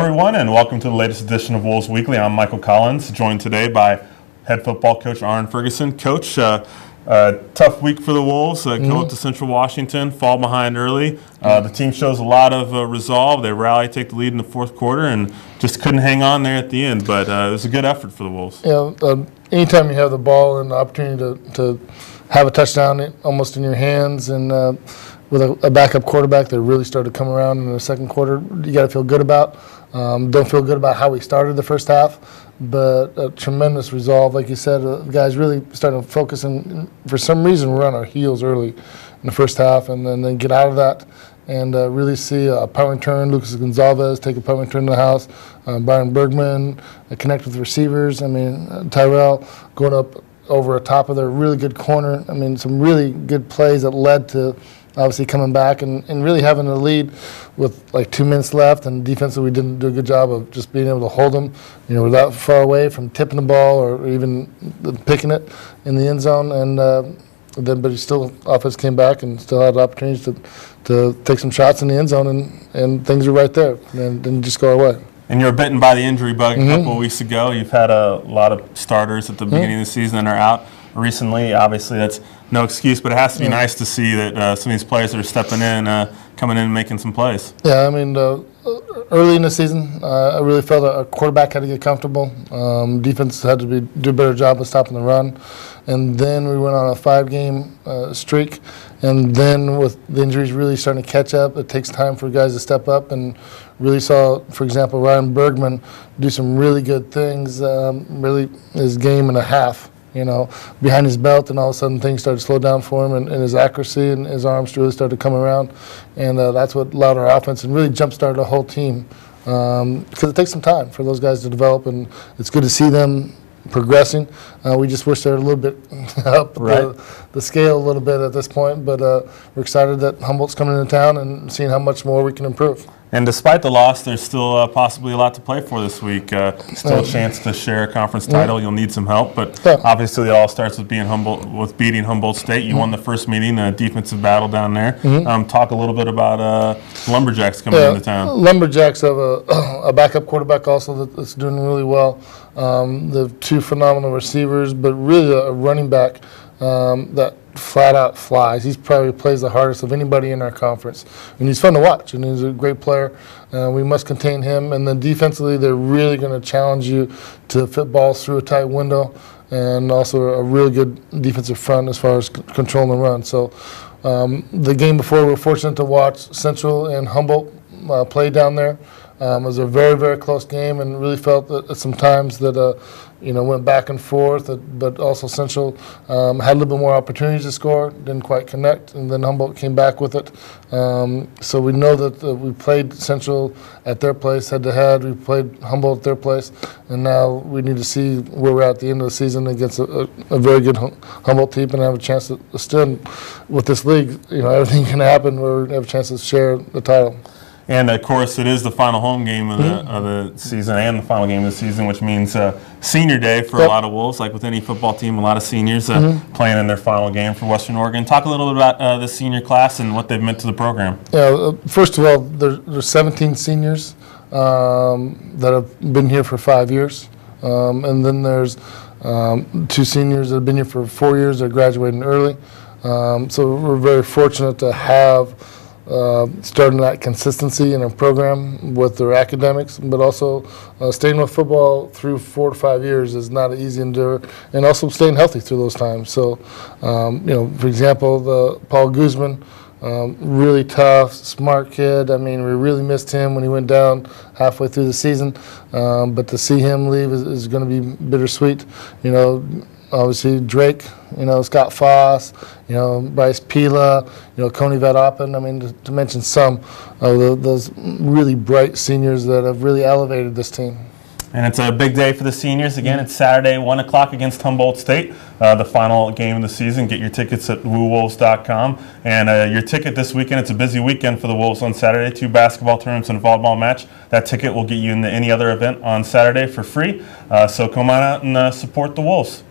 everyone, and welcome to the latest edition of Wolves Weekly. I'm Michael Collins, joined today by head football coach Arne Ferguson. Coach, tough week for the Wolves. Go up to Central Washington, fall behind early. The team shows a lot of resolve. They rally, take the lead in the fourth quarter, and just couldn't hang on there at the end. But it was a good effort for the Wolves. Anytime you have the ball and the opportunity to have a touchdown almost in your hands, and with a backup quarterback that really started to come around in the second quarter, you got to feel good about. Don't feel good about how we started the first half, but a tremendous resolve. Like you said, guys really starting to focus, and for some reason we're on our heels early in the first half, and then get out of that and really see a punt return. Lucas Gonzalez take a punt return to the house. Brian Bergman connect with receivers. I mean, Tyrell going up over the top of their really good corner. I mean, some really good plays that led to obviously coming back and really having a lead with like 2 minutes left, and defensively we didn't do a good job of just being able to hold them, we're that far away from tipping the ball or even picking it in the end zone, and but he still, offense came back and still had opportunities to take some shots in the end zone, and things are right there, and didn't just go our way. And you were bitten by the injury bug a couple of weeks ago. You've had a lot of starters at the beginning of the season that are out recently. Obviously, that's no excuse, but it has to be nice to see that some of these players are stepping in, coming in and making some plays. Yeah, I mean, early in the season, I really felt a quarterback had to get comfortable. Defense had to do a better job of stopping the run. And then we went on a 5-game streak. And then with the injuries really starting to catch up, it takes time for guys to step up, and really saw, for example, Ryan Bergman do some really good things, really his game and a half. Behind his belt, and all of a sudden things started to slow down for him, and his accuracy and his arms really started to come around, and that's what allowed our offense and really jump-started the whole team, because it takes some time for those guys to develop, and it's good to see them progressing. We just wish they were a little bit up the scale a little bit at this point, but we're excited that Humboldt's coming into town and seeing how much more we can improve. And despite the loss, there's still possibly a lot to play for this week. Still a chance to share a conference title. You'll need some help, but obviously it all starts with beating Humboldt State. You won the first meeting, a defensive battle down there. Talk a little bit about Lumberjacks coming into town. Lumberjacks have a backup quarterback also that's doing really well. They have 2 phenomenal receivers, but really a running back that flat out flies. He probably plays the hardest of anybody in our conference, and he's fun to watch, and he's a great player. We must contain him, and then defensively they're really going to challenge you to fit balls through a tight window, and also a really good defensive front as far as controlling the run. So the game before, we were fortunate to watch Central and Humboldt play down there. It was a very, very close game, and really felt that at some times that went back and forth, but also Central had a little bit more opportunities to score, didn't quite connect, and then Humboldt came back with it. So we know that we played Central at their place head-to-head, we played Humboldt at their place, and now we need to see where we're at the end of the season against a very good Humboldt team, and have a chance to still, with this league, everything can happen where we have a chance to share the title. And, of course, it is the final home game of the season and the final game of the season, which means senior day for a lot of Wolves. Like with any football team, a lot of seniors playing in their final game for Western Oregon. Talk a little bit about the senior class and what they've meant to the program. Yeah, first of all, there's 17 seniors that have been here for 5 years. And then there's 2 seniors that have been here for 4 years. They're graduating early. So we're very fortunate to have starting that consistency in a program with their academics, but also staying with football through 4 to 5 years is not an easy endeavor, and also staying healthy through those times. So, for example, Paul Guzman, really tough, smart kid. I mean, we really missed him when he went down halfway through the season, but to see him leave is going to be bittersweet. Obviously Drake, Scott Foss, Bryce Pila, Coney Van Oppen. I mean, to mention some of those really bright seniors that have really elevated this team. And it's a big day for the seniors. Again, it's Saturday, 1 o'clock against Humboldt State, the final game of the season. Get your tickets at WOUWolves.com. And your ticket this weekend, it's a busy weekend for the Wolves on Saturday. 2 basketball tournaments and a volleyball match. That ticket will get you into any other event on Saturday for free. So come on out and support the Wolves.